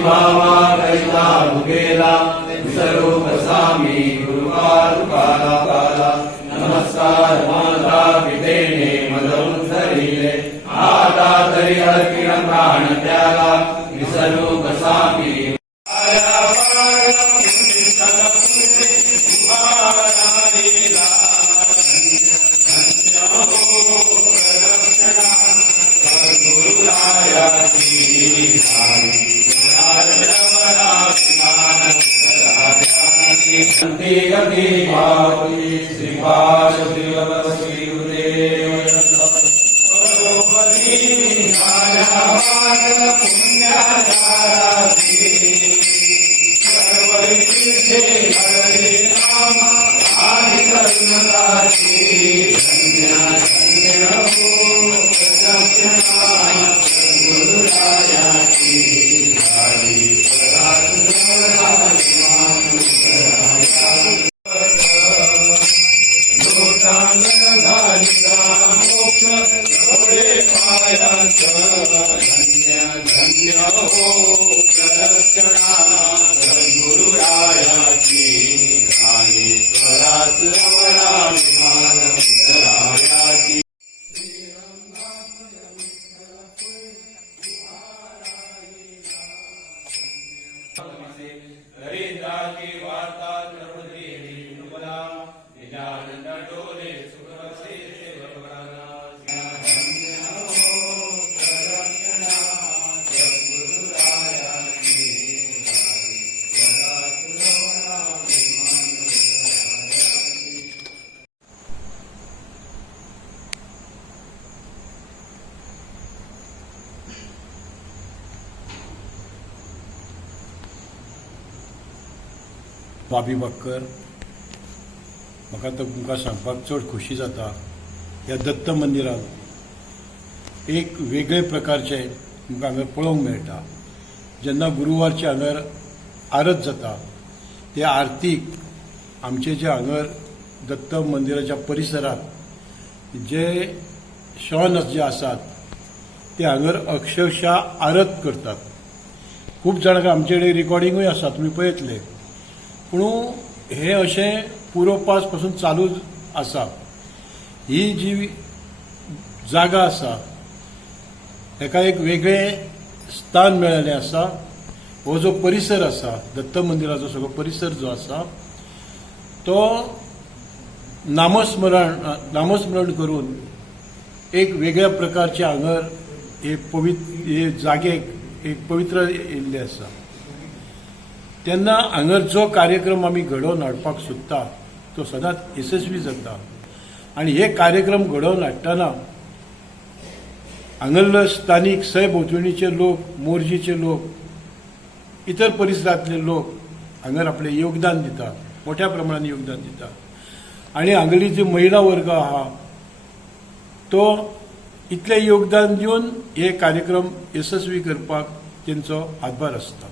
भावा करिता भुगेला विसरू कसा मी गुरुकार काला काला नमस्कार माझा विधेने मदन धरिले आता तरी अर्पिण प्राण त्याला विसरू कसा मी श्रीपाद श्री गुरुदेव बाबी बाक्कर म्हाका तुमकां सांगपाक चड खोशी जाता ह्या दत्त मंदिरांत एक वेगळे प्रकारचे तुमकां हांगा पळोवंक मेळटा जेन्ना गुरुवारचे हांगर आरत जाता ते आरतीक आमचे जे हांगर दत्त मंदिराच्या परिसरांत जे शॉन जे आसात ते हांगर अक्षरशः आरत करतात. खूब जाणांक आमचे कडेन रिकॉर्डिंगूय आसा, तुमी पळयतले. पूण हे अशें पुरोपास पासून चालू आसा. ही जी जागा आसा हेका एक वेगळें स्थान मेळिल्लें आसा. हो जो परिसर आसा दत्त मंदिराचो सगळो परिसर जो आसा तो नामस्मरण करून एक वेगळ्या प्रकारचे हांगर हे जागेक एक पवित्र येयल्ले आसा. तेन्ना हांगर जो कार्यक्रम आमी घडोवन हाडपाक सोदता तो सदांच यशस्वी जाता. आनी हे कार्यक्रम घडोवन हाडटना हांगरले स्थानीक सय भोंवतणीचे लोक, मोरजीचे लोक, इतर परिसरांतले लोक हांगर आपलें योगदान दितात, मोठ्या प्रमाणात योगदान दितात. आनी हांगली जी महिला वर्ग आहा तो इतलें योगदान दिवन हे कार्यक्रम यशस्वी करपाक तेंचो हातभार आसता.